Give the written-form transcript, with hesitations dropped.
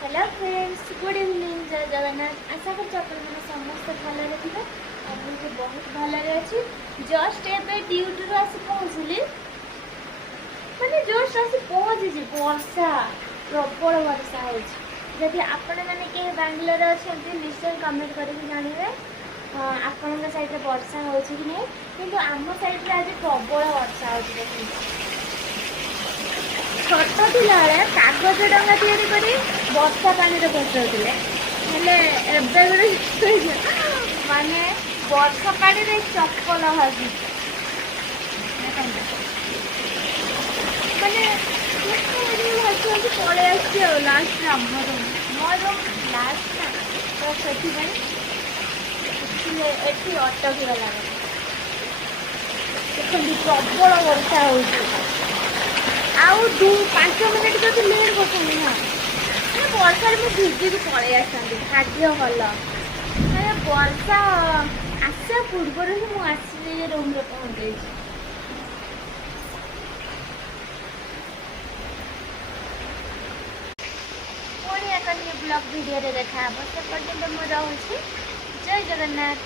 Hello friends, good evening. जय जगन्नाथ। आशा कर समस्त भलरे थे। मुझे बहुत भलरे अच्छी। जस्ट एबे ड्यूटी आसी पहुँचली, मैंने जस्ट आसी पहुँची। वर्षा प्रबल वर्षा होती। आपण मैंने कहीं बांग्लोर अच्छा निश्चय कमेंट करके जानवे आपण साइड वर्षा हो कि नहीं, किंतु आम साइड आज प्रबल वर्षा हो। छोट थिला कागज डंगा तैयारी करी वर्षा पानी भसौले माने वर्षा पानी चप्पल भाजी माने भाषी पलि आस लास्ट मोर लास्ट ना तो से अटकी गला देखते प्रबल वर्षा हो। आउ 5 मिनट जो लेट बसुनी हाँ वर्षा मुझे भिजिक पलि आसती भाग्य भल मैंने वर्षा आसा पूर्व ही मुझे रूम रे पहुँचे। पुणी एक ब्लॉग वीडियो देखा से पर्यटन मुझे जय जगन्नाथ।